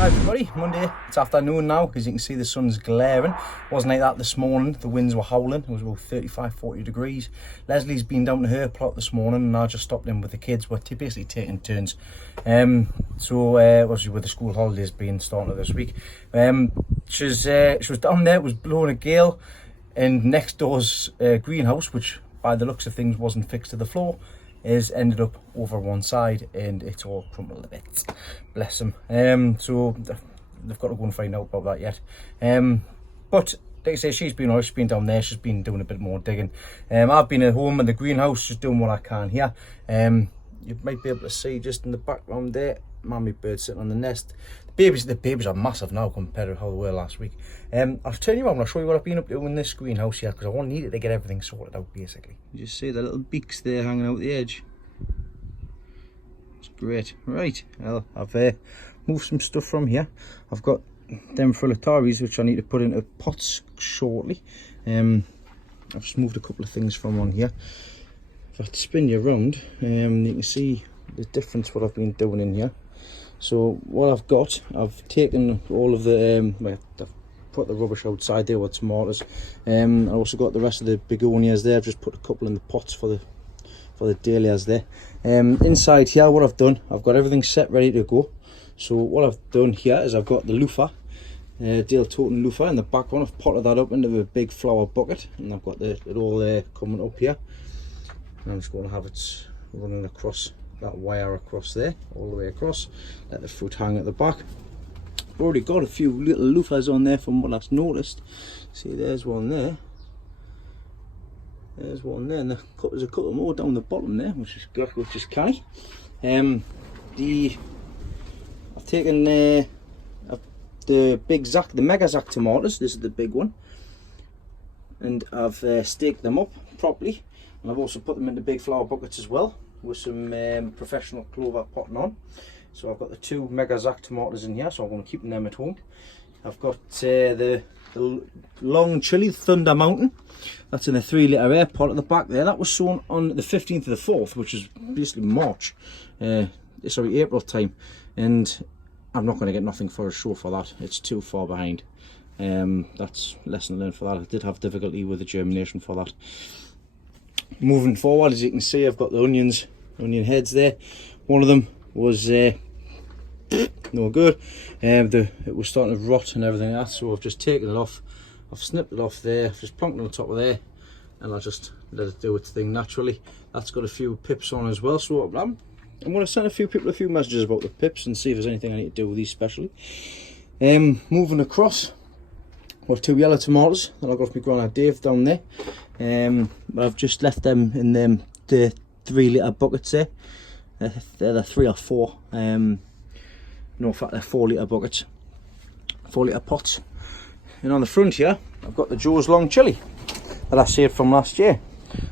Hi everybody, Monday, it's afternoon now. As you can see, the sun's glaring. Wasn't like that this morning, the winds were howling. It was about 35-40 degrees. Leslie's been down to her plot this morning and I just stopped in with the kids. We're basically taking turns. Obviously with the school holidays being starting this week. She was down there, it was blowing a gale, and next door's greenhouse, which by the looks of things wasn't fixed to the floor, is ended up over one side and it's all crumbled a bit. Bless them. So they've got to go and find out about that yet. But like I say, she's been down there, she's been doing a bit more digging. I've been at home in the greenhouse just doing what I can here. You might be able to see just in the background there, mammy bird sitting on the nest. The babies are massive now compared to how they were last week. I'll turn you around, I'll show you what I've been up to in this greenhouse here, because I won't need it to get everything sorted out basically. You just see the little beaks there hanging out the edge. It's great. Right, well, I've moved some stuff from here. I've got them frillataries which I need to put into pots shortly. I've just moved a couple of things from on here. If I spin you around, you can see the difference what I've been doing in here. So what I've got, I've taken all of the, I've put the rubbish outside there with tomatoes. I also got the rest of the begonias there. I've just put a couple in the pots for the dahlias there. Inside here, what I've done, I've got everything set ready to go. So what I've done here is I've got the loofah, Dale Toten loofah in the back one. I've potted that up into a big flower bucket, and I've got it all coming up here. And I'm just going to have it running across that wire across there, all the way across. Let the fruit hang at the back. I've already got a few little loofahs on there from what I've noticed. See, there's one there. There's one there, and there's a couple more down the bottom there, which is canny. I've taken the mega Zac tomatoes. This is the big one, and I've staked them up properly, and I've also put them into big flower buckets as well, with some professional clover potting on. So I've got the two mega Zac tomatoes in here, so I'm going to keep them at home. I've got the long chili Thunder Mountain. That's in a 3 litre air pot at the back there. That was sown on the 15th of the 4th, which is basically April time. And I'm not going to get nothing for a show for that. It's too far behind. That's lesson learned for that. I did have difficulty with the germination for that. Moving forward, as you can see, I've got the onion heads there. One of them was no good. It was starting to rot and everything else, so I've just taken it off. I've snipped it off there, I've just plonked it on top of there, and I'll just let it do its thing naturally. That's got a few pips on as well, so I'm going to send a few people a few messages about the pips and see if there's anything I need to do with these specially. Moving across, got 2 yellow tomatoes that I got from my granddad Dave down there. But I've just left them in the 3 litre buckets there. They're the 3 or 4. No, in fact they're 4 litre buckets, 4 litre pots. And on the front here, I've got the Joe's long chili that I saved from last year.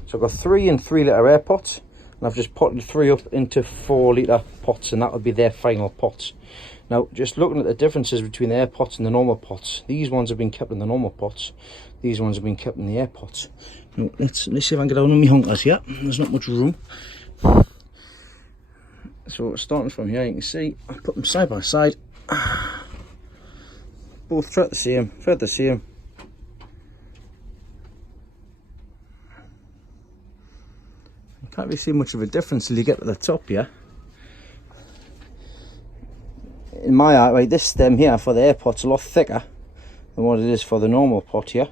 So I've got 3 in 3 litre air pots, and I've just potted 3 up into 4 litre pots, and that would be their final pots. Now, just looking at the differences between the air pots and the normal pots, these ones have been kept in the normal pots, these ones have been kept in the air pots. Now, let's see if I can get down on my honkers here. There's not much room. So starting from here, you can see I put them side by side. Both thread the same. You can't really see much of a difference until you get to the top here. In my eye, right, this stem here for the air pot's a lot thicker than what it is for the normal pot here,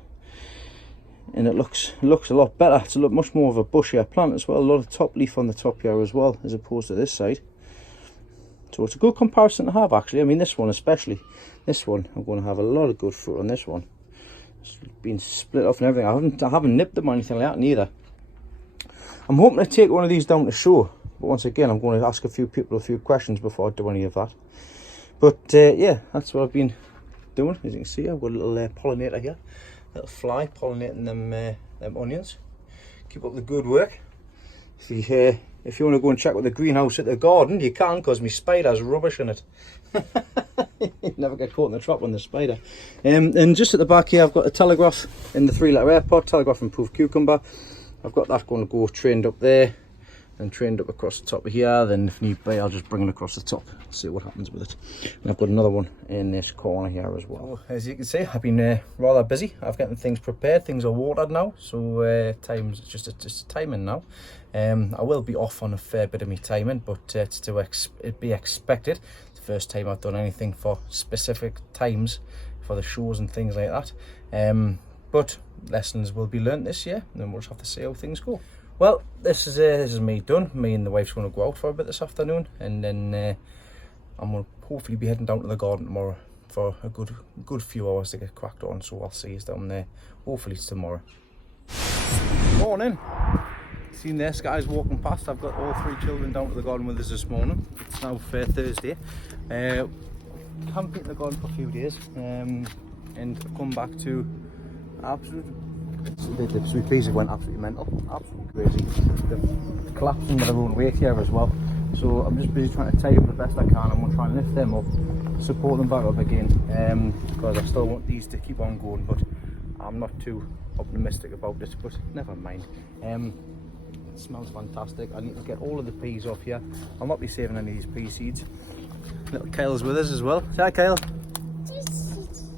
and it looks a lot better. It's a lot much more of a bushier plant as well. A lot of top leaf on the top here as well, as opposed to this side. So it's a good comparison to have actually. I mean, this one especially. This one, I'm going to have a lot of good fruit on this one. It's been split off and everything. I haven't nipped them or anything like that neither. I'm hoping to take one of these down to show, but once again I'm going to ask a few people a few questions before I do any of that. But yeah, that's what I've been doing. As you can see, I've got a little pollinator here, little fly pollinating them onions. Keep up the good work. If you want to go and check with the greenhouse at the garden, you can, because my spider's rubbish in it. Never get caught in the trap on the spider. And just at the back here, I've got a telegraph in the 3 litre air pot, telegraph and proof cucumber. I've got that going to go trained up there. and trained up across the top of here. Then if need be, I'll just bring it across the top, see what happens with it. And I've got another one in this corner here as well. So, as you can see, I've been rather busy. I've gotten things prepared, things are watered now, so it's just timing now. I will be off on a fair bit of me timing, but it's to be expected. It's the first time I've done anything for specific times for the shows and things like that. But lessons will be learnt this year, and then we'll just have to see how things go. Well, this is me done. Me and the wife's going to go out for a bit this afternoon, and then I'm going to hopefully be heading down to the garden tomorrow for a good few hours to get cracked on. So I'll see you down there. Hopefully it's tomorrow. Morning. Seen this guys walking past. I've got all 3 children down to the garden with us this morning. It's now Thursday. Haven't been to the garden for a few days, and I've come back to the sweet peas went absolutely mental, absolutely crazy. They've collapsed under their own weight here as well. So I'm just busy trying to tie up the best I can. I'm going to try and lift them up, support them back up again, because I still want these to keep on going, but I'm not too optimistic about this, but never mind. It smells fantastic. I need to get all of the peas off here. I'll not be saving any of these pea seeds. Little Kyle's with us as well. Say hi, Kyle.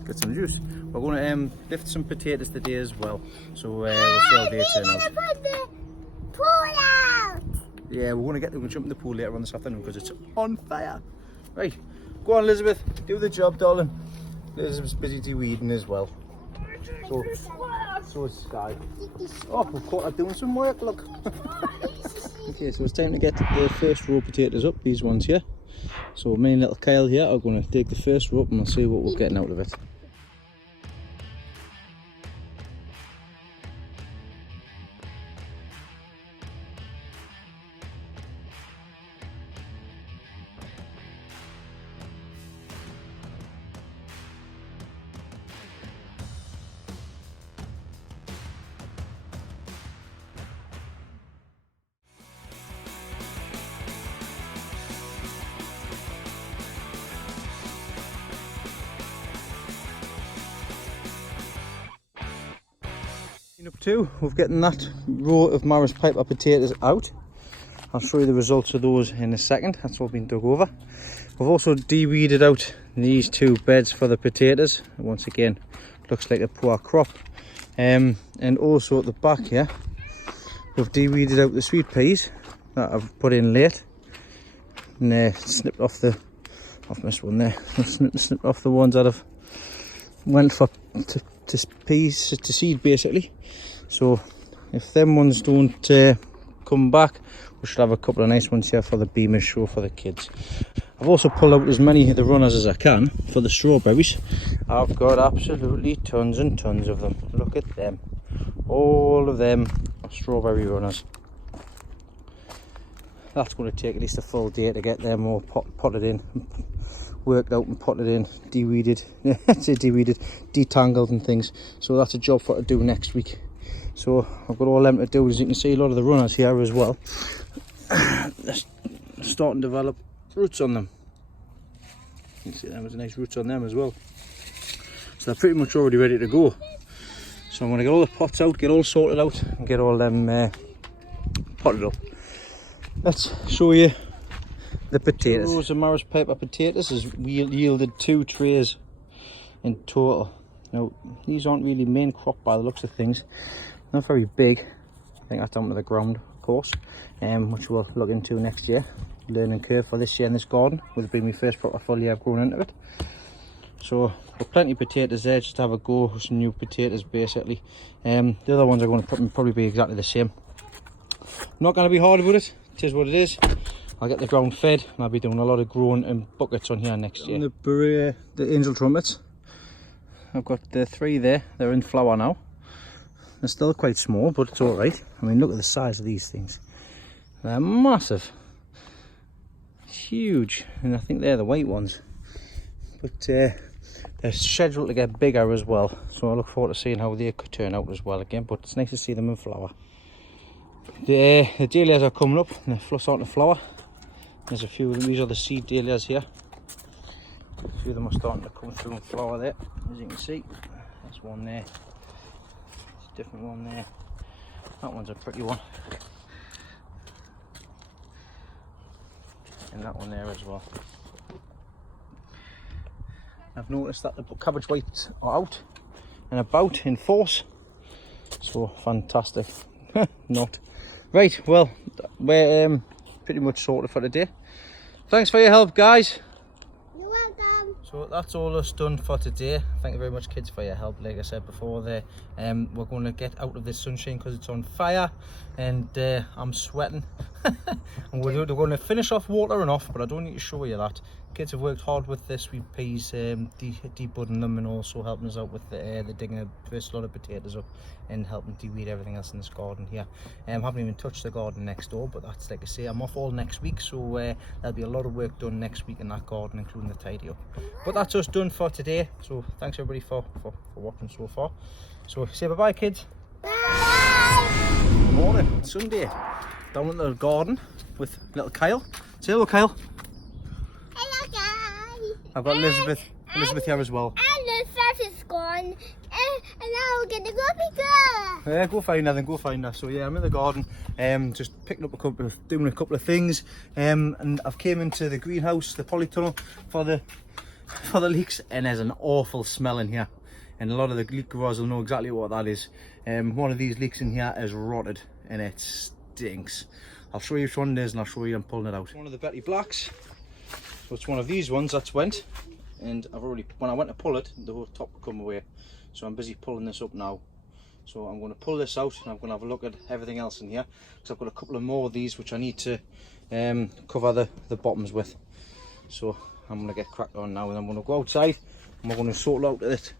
Get some juice. We're going to lift some potatoes today as well. So we'll see how they turn out. Put the pool out. Yeah, we're going to jump in the pool later on this afternoon because it's on fire. Right, go on, Elizabeth. Do the job, darling. Elizabeth's busy de-weeding as well. So is Sky. Oh, we've caught her doing some work, look. Okay, so it's time to get the first row of potatoes up, these ones here. So me and little Kyle here are going to dig the first row up and we'll see what we're getting out of it. Up to, we've getting that row of Maris Piper potatoes out. I'll show you the results of those in a second. That's all been dug over. We've also de-weeded out these 2 beds for the potatoes. Once again, looks like a poor crop. And also at the back here, we've de-weeded out the sweet peas that I've put in late. And snipped off the, I've missed one there. Snipped off the ones that have went for to peas to seed basically. So if them ones don't come back, we should have a couple of nice ones here for the Beamer show for the kids. I've also pulled out as many of the runners as I can for the strawberries. I've got absolutely tons and tons of them. Look at them. All of them are strawberry runners. That's going to take at least a full day to get them all potted in, worked out and potted in, de-weeded, detangled and things. So that's a job for to do next week. So I've got all them to do. As you can see, a lot of the runners here as well, they're starting to develop roots on them. You can see there's nice roots on them as well. So they're pretty much already ready to go. So I'm going to get all the pots out, get all sorted out and get all them potted up. Let's show you the potatoes. Rows of Maris Piper potatoes has yielded 2 trays in total. Now these aren't really main crop by the looks of things. Not very big. I think that's down to the ground, of course, which we'll look into next year. Learning curve for this year in this garden. Will be my first proper full year I've grown into it. So got plenty of potatoes there, just to have a go with some new potatoes basically. The other ones are going to probably be exactly the same. Not going to be hard with it. It is what it is. I'll get the ground fed and I'll be doing a lot of growing in buckets on here next year. The angel trumpets, I've got the 3 there. They're in flower now. They're still quite small, but it's all right. I mean, look at the size of these things. They're massive, huge, and I think they're the white ones. But they're scheduled to get bigger as well. So I look forward to seeing how they could turn out as well again. But it's nice to see them in flower. The dahlias are coming up and they're starting to flower. There's a few of them. These are the seed dahlias here. A few of them are starting to come through and flower there, as you can see. There's one there. There's a different one there. That one's a pretty one. and that one there as well. I've noticed that the cabbage whites are out and about in force, so fantastic. Not right. Well, we're pretty much sorted for today. Thanks for your help, guys. You're welcome. So that's all us done for today. Thank you very much, kids, for your help. Like I said before, there we're going to get out of this sunshine because it's on fire, and I'm sweating. And we're going to finish off watering off, but I don't need to show you that. Kids have worked hard with this sweet peas, debudding them, and also helping us out with the digging the first lot of potatoes up and helping de-weed everything else in this garden here. Haven't even touched the garden next door, but that's, like I say, I'm off all next week, so there'll be a lot of work done next week in that garden, including the tidy up. But that's us done for today, so thanks everybody for watching so far. So say bye-bye, kids. Bye. Good morning, it's Sunday, down in the garden with little Kyle. Say hello, Kyle. Hello, guys. I've got Elizabeth here as well. And the stuff is gone. And now we're going to go pick her. Yeah, go find her then, go find her. So yeah, I'm in the garden, just picking up doing a couple of things, and I've came into the greenhouse, the polytunnel for the leeks, and there's an awful smell in here, and a lot of the leek growers will know exactly what that is. One of these leeks in here is rotted and it stinks. I'll show you which one it is and I'll show you I'm pulling it out. One of the Betty Blacks, so it's one of these ones that's went, and when I went to pull it, the whole top would come away. So I'm busy pulling this up now. So I'm going to pull this out and I'm going to have a look at everything else in here, because I've got a couple of more of these which I need to cover the bottoms with. So I'm going to get cracked on now, and I'm going to go outside and we're going to sort out it.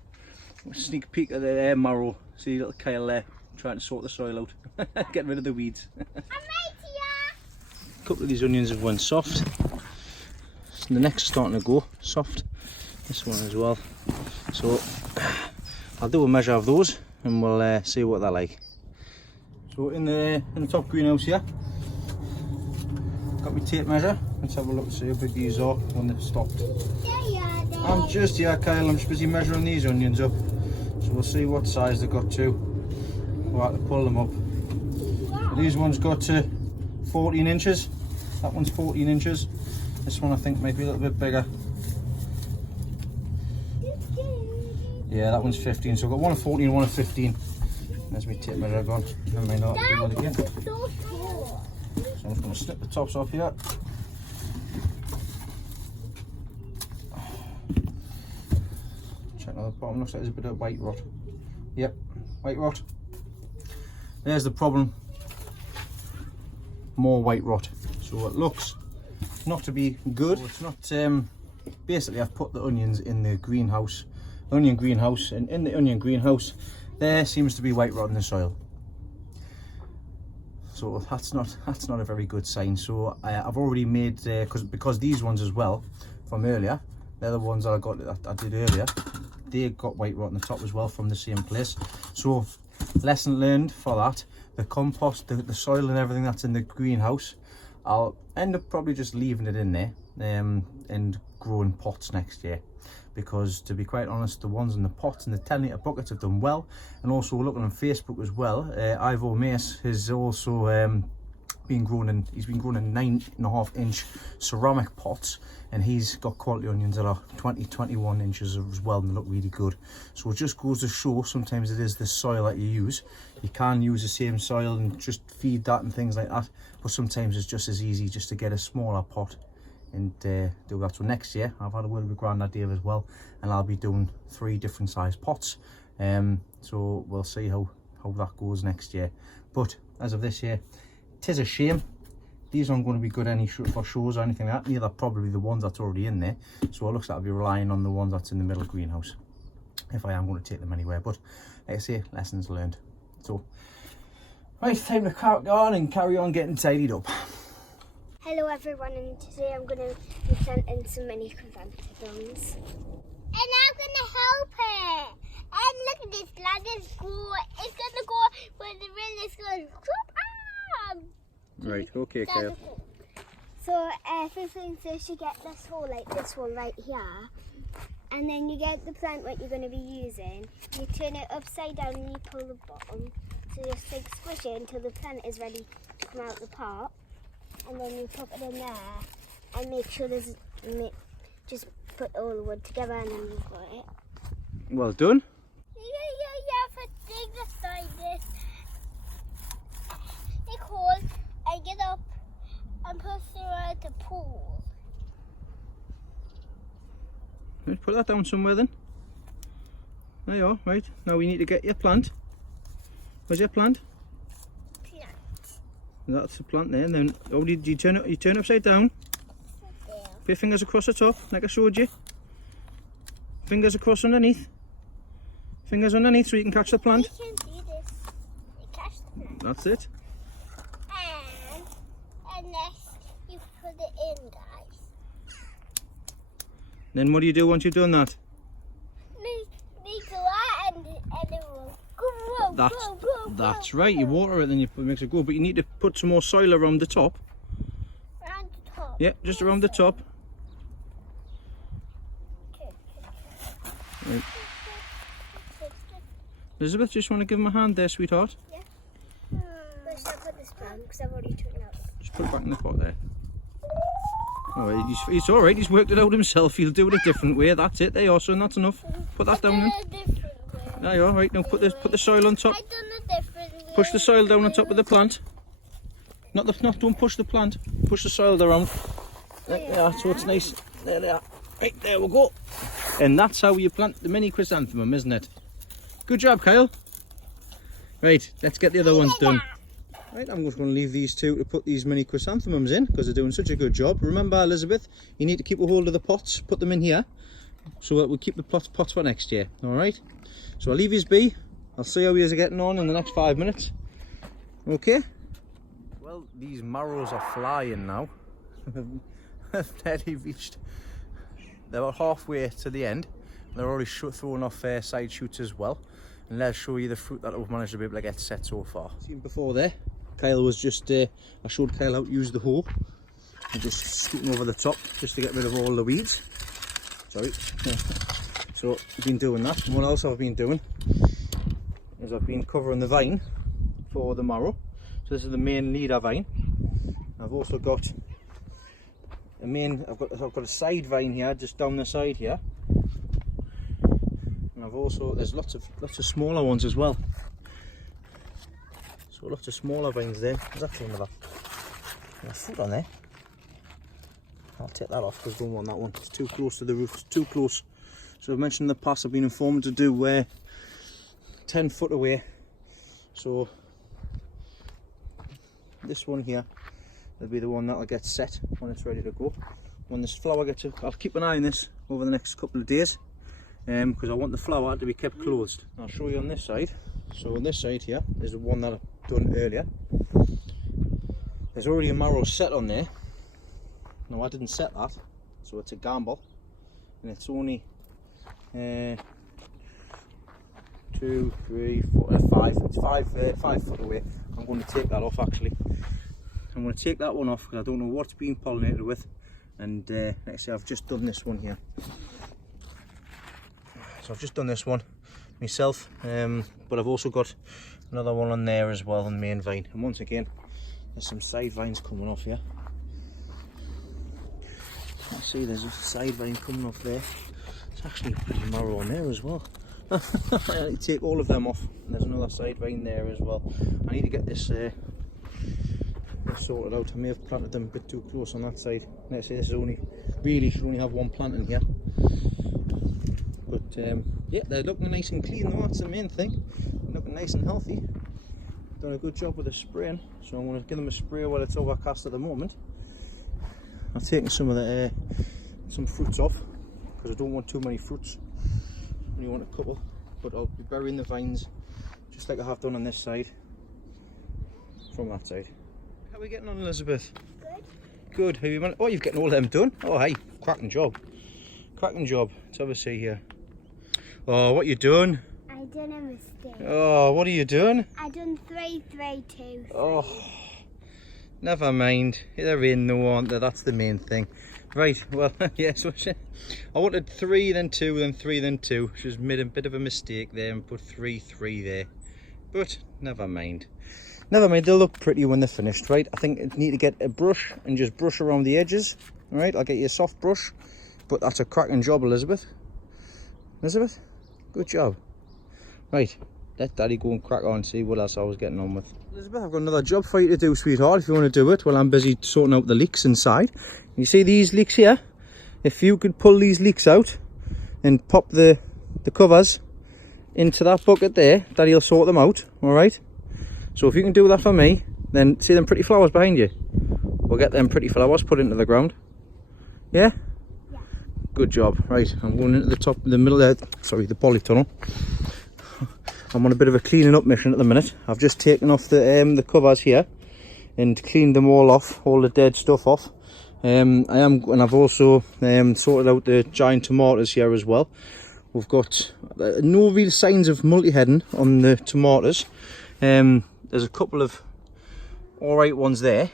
Sneak peek at the air marrow. See little Kyle there trying to sort the soil out, getting rid of the weeds. I'm right here. A couple of these onions have went soft. The next is starting to go soft. This one as well. So I'll do a measure of those and we'll see what they're like. So in the top greenhouse here, got my tape measure. Let's have a look and see how big these are when they've stopped. I'm just here, Kyle. I'm just busy measuring these onions up. So we'll see what size they've got to. We'll have to pull them up. These ones got to 14 inches. That one's 14 inches. This one I think might be a little bit bigger. Yeah, that one's 15. So I've got one of 14, one of 15. There's my tape measure gone. I may not do that again. So I'm just going to snip the tops off here. Check on the bottom. Looks like there's a bit of white rot. Yep, white rot. There's the problem. More white rot. So it looks not to be good. It's not. Basically, I've put the onions in the greenhouse. Onion greenhouse, and in the onion greenhouse there seems to be white rot in the soil, so that's not a very good sign. So I've already made because these ones as well from earlier, they're the ones that I did earlier, they got white rot in the top as well from the same place. So lesson learned for that. The compost, the soil and everything that's in the greenhouse, I'll end up probably just leaving it in there and growing pots next year. Because to be quite honest, the ones in the pots and the 10 litre buckets have done well. And also looking on Facebook as well, Ivo Mace has also been grown in, he's been grown in 9.5 inch ceramic pots, and he's got quality onions that are 20-21 inches as well, and they look really good. So it just goes to show, sometimes it is the soil that you use. You can use the same soil and just feed that and things like that, but sometimes it's just as easy just to get a smaller pot and do that. So next year I've had a word with Grandad Dave as well, and I'll be doing 3 different size pots, so we'll see how that goes next year. But as of this year, it is a shame these aren't going to be good for shows or anything like that. Neither probably the ones that's already in there, so it looks like I'll be relying on the ones that's in the middle greenhouse if I am going to take them anywhere. But like I say, lessons learned. So right, time to carry on and carry on getting tidied up. Hello everyone, and today I'm going to be planting some mini chrysanthemums. And I'm going to help it. And look at this lad, it's going to go where the rain is going. Right, okay, Kyle. So first things first, you get this hole like this one right here. And then you get the plant what you're going to be using. You turn it upside down and you pull the bottom. So just like squish it until the plant is ready to come out the pot. And then you pop it in there, and make sure there's just put all the wood together and then you've got it. Well done. Yeah, for dig aside this. Dig hole and get up and push it around the pool. Right, put that down somewhere then. There you are, right. Now we need to get your plant. Where's your plant? Plant. That's the plant there, and then you turn it upside down. There. Put your fingers across the top, like I showed you. Fingers across underneath. Fingers underneath so you can catch the plant. We can do this. We catch the plant. That's it. And next you put it in, guys. Then what do you do once you've done that? We go out and it will grow. That's right, you water it, then you makes it go, but you need to put some more soil around the top. Around the top. Yeah, just around the top. Okay. Right. Elizabeth, just want to give him a hand there, sweetheart. Yeah. Where should I put this down? Because I've already took it out. Just put it back in the pot there. Alright, he's alright, he's worked it out himself. He'll do it a different way. That's it, there you are, son, that's enough. Put that down then. There you are, right, now put the soil on top. I've done a different way. Push the soil down on top of the plant. Don't push the plant. Push the soil around. There they are, so it's nice. There they are. Right, there we go. And that's how you plant the mini chrysanthemum, isn't it? Good job, Kyle. Right, let's get the other ones done. Right, I'm just going to leave these two to put these mini chrysanthemums in because they're doing such a good job. Remember, Elizabeth, you need to keep a hold of the pots, put them in here, so that we'll keep the pots for next year. All right? So I'll leave these be. I'll see how you're getting on in the next 5 minutes. Okay? Well, these marrows are flying now. They've nearly reached. They're about halfway to the end. They're already throwing off side shoots as well. And let's show you the fruit that we've managed to be able to get set so far. Seen before there, Kyle was just, I showed Kyle how to use the hoe. And just scooting over the top just to get rid of all the weeds. Sorry. Yeah. So I've been doing that. And what else I've been doing is I've been covering the vine for the marrow. So this is the main leader vine. I've also got I've got a side vine here, just down the side here. And I've also, there's lots of smaller ones as well. So lots of smaller vines there. There's actually another fruit on there. I'll take that off because I don't want that one. It's too close to the roof. It's too close. So I've mentioned in the past I've been informed to do 10 foot away. So this one here will be the one that'll get set when it's ready to go. When this flower gets, I'll keep an eye on this over the next couple of days. Because I want the flower to be kept closed. I'll show you on this side. So on this side here is the one that I've done earlier. There's already a marrow set on there. No, I didn't set that, so it's a gamble, and it's only 2, 3, 4, 5. It's 5 foot away. I'm going to take that off actually. I'm going to take that one off because I don't know what's being pollinated with. And like I say, I've just done this one here. So I've just done this one myself, but I've also got another one on there as well on the main vine. And once again, there's some side vines coming off here. You see there's a side vine coming off there. It's actually a pretty marrow on there as well. I need to take all of them off. And there's another side vine there as well. I need to get this sorted out. I may have planted them a bit too close on that side. Let's say this is really should only have one plant in here. But yeah, they're looking nice and clean though, that's the main thing. They're looking nice and healthy. Done a good job with the spraying, so I'm going to give them a spray while it's overcast at the moment. I've taken some of the some fruits off because I don't want too many fruits. I only want a couple, but I'll be burying the vines just like I have done on this side from that side. How are we getting on, Elizabeth? Good. Good. Have you managed? Oh, you've getting all them done. Oh, hey, cracking job. Cracking job. Let's have a see here. Oh, what you doing? I done a mistake. Oh, what are you doing? I done 3, 3, 2. Oh, never mind. They're in though, aren't they? That's the main thing. Right, well, yes, I wanted 3, then 2, then 3, then 2. She just made a bit of a mistake there and put 3, 3 there. But never mind. Never mind, they'll look pretty when they're finished, right? I think I need to get a brush and just brush around the edges All right, I'll get you a soft brush, but that's a cracking job, Elizabeth. Elizabeth, good job. Right, let Daddy go and crack on and see what else I was getting on with. Elizabeth, I've got another job for you to do, sweetheart, if you want to do it while I'm busy sorting out the leaks inside. You see these leaks here? If you could pull these leaks out and pop the covers into that bucket there, Daddy'll sort them out, all right? So if you can do that for me, then see them pretty flowers behind you? We'll get them pretty flowers put into the ground. Yeah? Yeah. Good job. Right, I'm going into the top, the middle there, sorry, the polytunnel. I'm on a bit of a cleaning up mission at the minute. I've just taken off the covers here and cleaned them all off, all the dead stuff off. And I've also sorted out the giant tomatoes here as well. We've got no real signs of multi-heading on the tomatoes. There's a couple of alright ones there.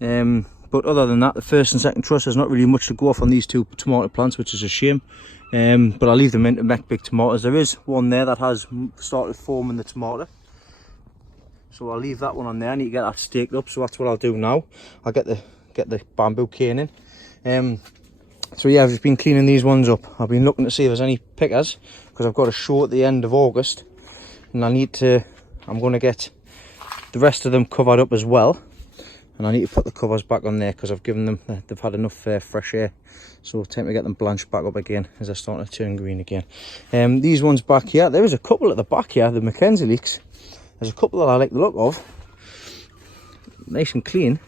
But other than that, the first and second truss, there's not really much to go off on these two tomato plants, which is a shame. But I'll leave them in to make big tomatoes. There is one there that has started forming the tomato, so I'll leave that one on there. I need to get that staked up, so that's what I'll do now. I'll get the bamboo cane in. So yeah, I've just been cleaning these ones up. I've been looking to see if there's any pickers, because I've got a show at the end of August, and I'm going to get the rest of them covered up as well. And I need to put the covers back on there because I've given them, they've had enough fresh air. So time to get them blanched back up again as they're starting to turn green again. These ones back here, there is a couple at the back here, the Mackenzie leeks. There's a couple that I like the look of. Nice and clean.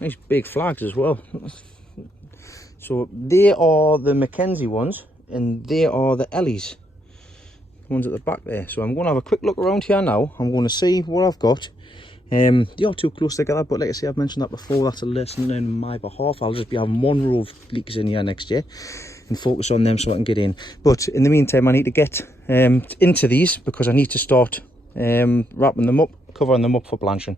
Nice big flags as well. So they are the Mackenzie ones and they are the Ellies. The ones at the back there. So I'm going to have a quick look around here now. I'm going to see what I've got. They are too close together, but like I say, I've mentioned that before, that's a lesson in my behalf. I'll just be having one row of leeks in here next year and focus on them so I can get in. But in the meantime, I need to get into these because I need to start wrapping them up, covering them up for blanching.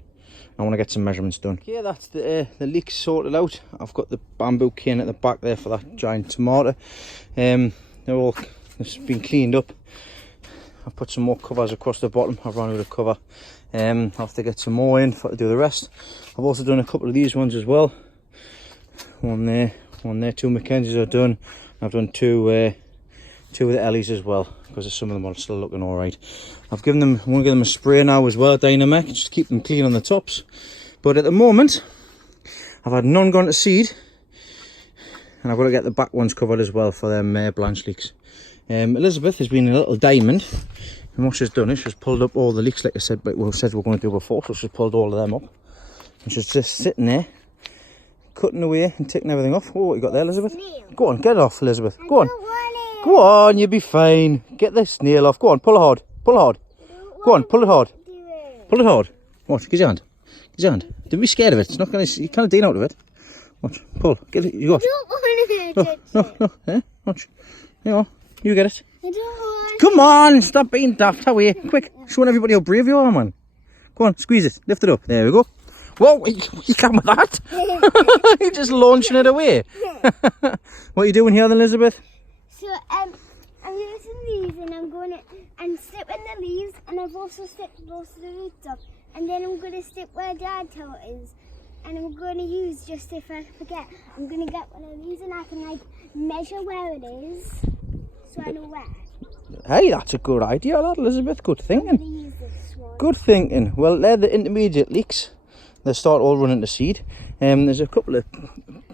I want to get some measurements done. Yeah, that's the leeks sorted out. I've got the bamboo cane at the back there for that giant tomato. It's been cleaned up. I've put some more covers across the bottom. I've run out of cover. I'll have to get some more in to do the rest. I've also done a couple of these ones as well. One there, two Mackenzies are done. I've done two of the Ellies as well, because some of them are still looking alright. I'm going to give them a spray now as well, Dynamec, just to keep them clean on the tops. But at the moment, I've had none gone to seed, and I've got to get the back ones covered as well for them blanch leeks. Elizabeth has been a little diamond, and what she's done is she's pulled up all the leeks, like I said, but we said we were going to do before, so she's pulled all of them up. And she's just sitting there, cutting away and taking everything off. Oh, what you got there, Elizabeth? Go on, get it off, Elizabeth. Go on. Go on, you'll be fine. Get the snail off. Go on, pull it hard. Pull it hard. Go on, pull it hard. Pull it hard. Watch, get your hand. Get your hand. Don't be scared of it. It's not going to, you can't dig out of it. Watch, pull. Get it. You got it. No. Eh? Watch. You get it. I don't want. Come on, stop being daft. How are you? Quick, showing everybody how brave you are, man. Go on, squeeze it. Lift it up. There we go. Whoa, you can't with that. You're just launching it away. What are you doing here then, Elizabeth? So I'm using these and I'm going to stick in the leaves, and I've also stuck most of the roots up, and then I'm going to stick where Dad told us, and I'm going to use, just if I forget, I'm going to get one of these and I can like measure where it is so I know where. Hey, that's a good idea, that, Elizabeth. Good thinking. I'm going to use this one. Good thinking. Well, they're the intermediate leeks. They start all running to seed. There's a couple of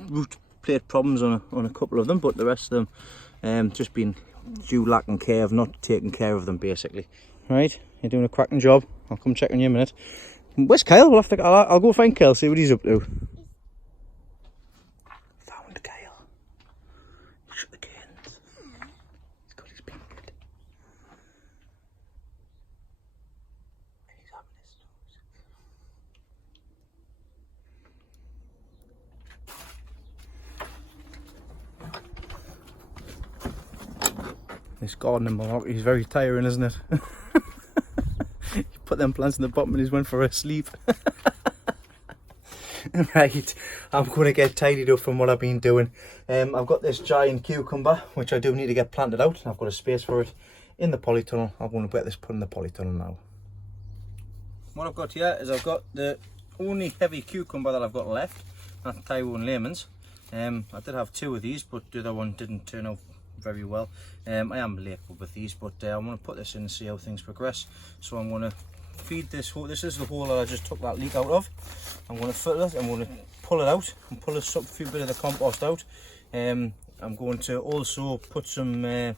root plate problems on a couple of them, but the rest of them just been due lacking care of not taking care of them, basically. Right, you're doing a cracking job. I'll come check on you in a minute. Where's Kyle? I'll go find Kyle, see what he's up to. Found Kyle. Shut the canes. He's got his beard. He's having his nose. This gardening malarkey is very tiring, isn't it? You put them plants in the bottom and he's went for a sleep. Right, I'm going to get tidied up from what I've been doing. I've got this giant cucumber, which I do need to get planted out. I've got a space for it in the polytunnel. I'm going to get this put in the polytunnel now. What I've got here is I've got the only heavy cucumber that I've got left. That's Taiwan lemons. I did have 2 of these, but the other one didn't turn out very well. I am late with these, but I want to put this in and see how things progress. So I'm going to feed this hole. This is the hole that I just took that leak out of. I'm going to fill it. I'm going to pull it out and pull a few bit of the compost out. I'm going to also put some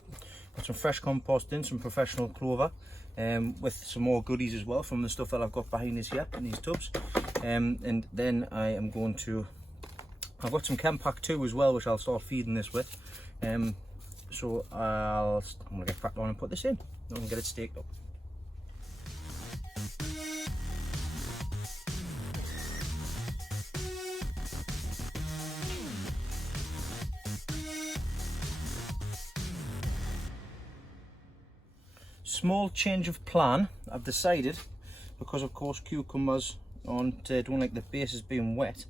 fresh compost in, some professional clover, with some more goodies as well from the stuff that I've got behind us here in these tubs. And then I am going to, I've got some Chem Pack 2 as well, which I'll start feeding this with. So I'm going to get cracked on and put this in and get it staked up. Small change of plan. I've decided, because of course cucumbers don't like the bases being wet,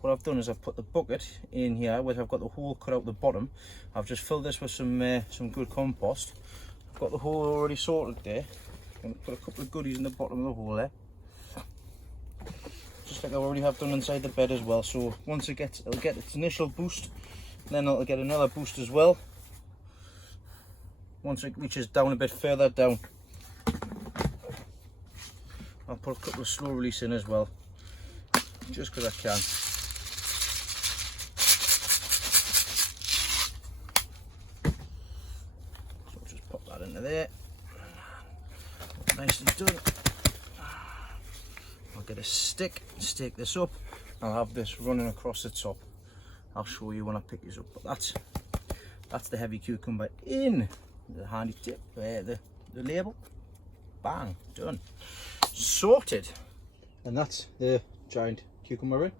what I've done is I've put the bucket in here where I've got the hole cut out the bottom. I've just filled this with some good compost. I've got the hole already sorted there. I'm going to put a couple of goodies in the bottom of the hole there, just like I already have done inside the bed as well. So once it'll get its initial boost, then it'll get another boost as well once it reaches down a bit further down. I'll put a couple of slow release in as well, just because I can. So I'll just pop that into there. Nicely done. I'll get a stick, stake this up. I'll have this running across the top. I'll show you when I pick this up. But that's the heavy cucumber in the handy tip, the label. Bang, done, sorted. And that's the giant cucumber in.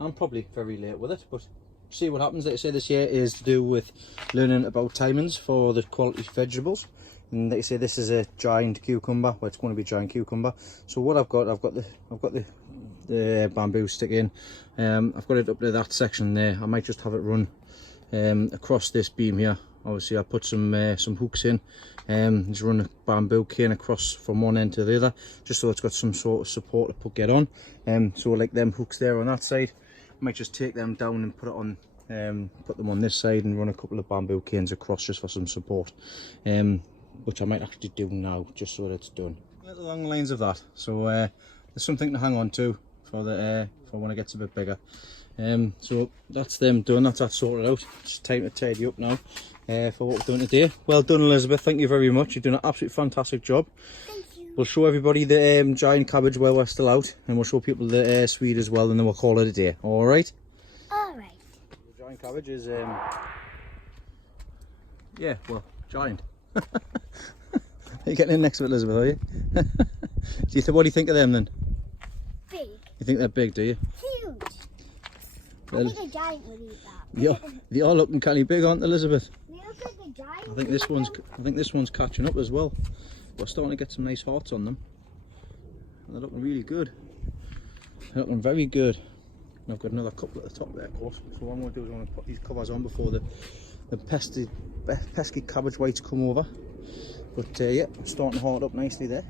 I'm probably very late with it, but see what happens. Like I say, this year is to do with learning about timings for the quality vegetables. And like I say, this is a giant cucumber. Well, it's going to be a giant cucumber. So what I've got the bamboo stick in. I've got it up to that section there. I might just have it run across this beam here. Obviously I put some hooks in, just run a bamboo cane across from one end to the other, just so it's got some sort of support to get on. So like them hooks there on that side, I might just take them down and put them on this side and run a couple of bamboo canes across just for some support, which I might actually do now, just so that it's done. Along the lines of that, so there's something to hang on to for when it gets a bit bigger. So that's them done, that's that sorted out. It's time to tidy up now for what we've done today. Well done, Elizabeth, thank you very much. You've done an absolutely fantastic job. Thank you. We'll show everybody the giant cabbage while we're still out, and we'll show people the Swede as well, and then we'll call it a day. Alright? Alright. The giant cabbage is yeah, well, giant. Are you getting in next to it, Elizabeth, are you? What do you think of them then? Big. You think they're big, do you? Huge. I think a giant would eat that. They are looking kind of big, aren't they, Elizabeth? They look like a giant. I think this one's catching up as well. We're starting to get some nice hearts on them. And they're looking really good. They're looking very good. And I've got another couple at the top there, of course. So what I'm going to do is I'm going to put these covers on before the pesky cabbage whites come over. But yeah, starting to heart up nicely there.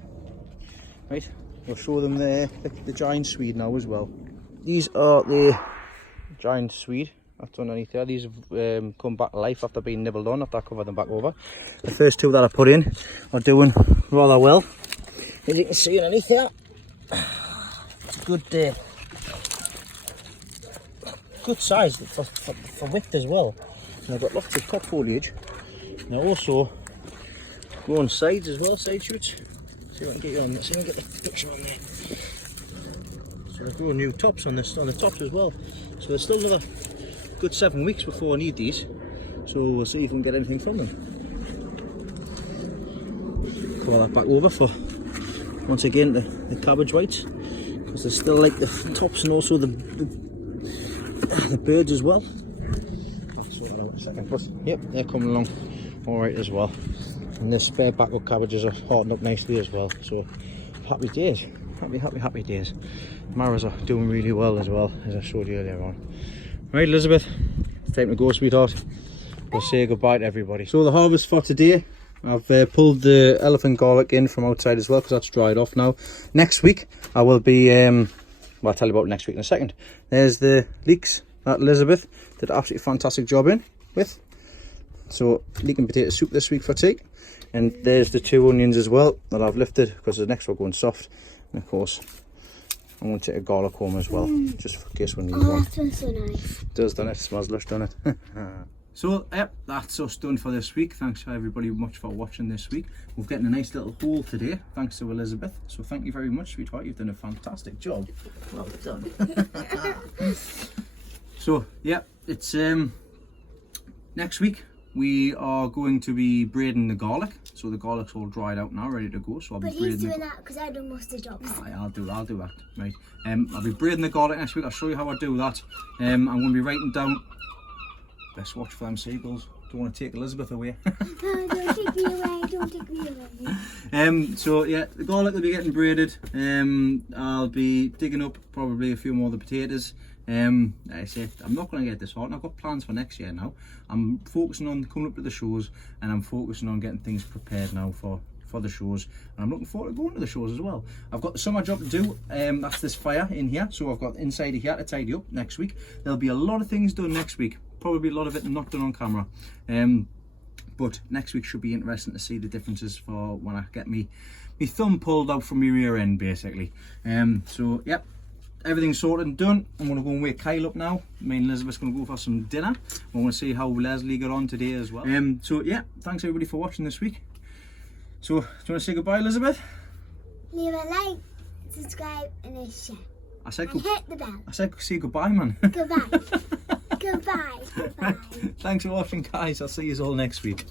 Right, we'll show them the giant Swede now as well. These are the giant Swede. That's underneath there. These have come back to life after being nibbled on, after I covered them back over. The first 2 that I put in are doing rather well. As you can see underneath here, it's a good size for width as well. And I've got lots of top foliage. Now also growing sides as well, side shoots. See if I can get you on. See if I can get the picture on there. So they're growing new tops on the tops as well. So there's still another good 7 weeks before I need these. So we'll see if we can get anything from them. Call that back over for once again the cabbage whites, because they still like the tops and also the birds as well. I'll sort that out in a second. But yep, they're coming along all right as well. And the spare backup cabbages are hearting up nicely as well. So happy days, happy days. Maras are doing really well as well, as I showed you earlier on. Right, Elizabeth, it's time to go, sweetheart. We'll say goodbye to everybody. So the harvest for today, I've pulled the elephant garlic in from outside as well, because that's dried off now. Next week I will be Well, I'll tell you about next week in a second. There's the leeks that Elizabeth did an absolutely fantastic job with. So leek and potato soup this week for tea. And there's the 2 onions as well that I've lifted because the next one going soft. And of course, I'm going to take a garlic home as well, just for case we need one. Oh, that smells so nice. It does, doesn't it? It smells lush, doesn't it? So, yep, that's us done for this week. Thanks for everybody much for watching this week. We're getting a nice little haul today, thanks to Elizabeth. So thank you very much, sweetheart. You've done a fantastic job. Well done. So, yeah, it's next week we are going to be braiding the garlic. So the garlic's all dried out now, ready to go. So I'll be braiding. But he's doing that because I do most of the jobs. I'll do that, right. I'll be braiding the garlic next week. I'll show you how I do that. I'm going to be writing down. Best watch for them seagulls. Don't want to take Elizabeth away. No, don't take me away. Don't take me away. So yeah, the garlic will be getting braided. I'll be digging up probably a few more of the potatoes. Like I said, I'm not going to get this hot. I've got plans for next year now. I'm focusing on coming up to the shows, and I'm focusing on getting things prepared now for the shows, and I'm looking forward to going to the shows as well. I've got the summer job to do. That's this fire in here, so I've got inside of here to tidy up next week. There'll be a lot of things done next week. Probably a lot of it not done on camera, but next week should be interesting to see the differences for when I get me thumb pulled out from my rear end, basically. So yep, everything's sorted and done. I'm going to go and wake Kyle up now. Me and Elizabeth's going to go for some dinner. I want to see how Leslie got on today as well. So yeah, thanks everybody for watching this week. So, do you want to say goodbye, Elizabeth? Leave a like, subscribe, and a share. Hit the bell. I said say goodbye, man. Goodbye. Goodbye. Thanks for watching, guys. I'll see you all next week.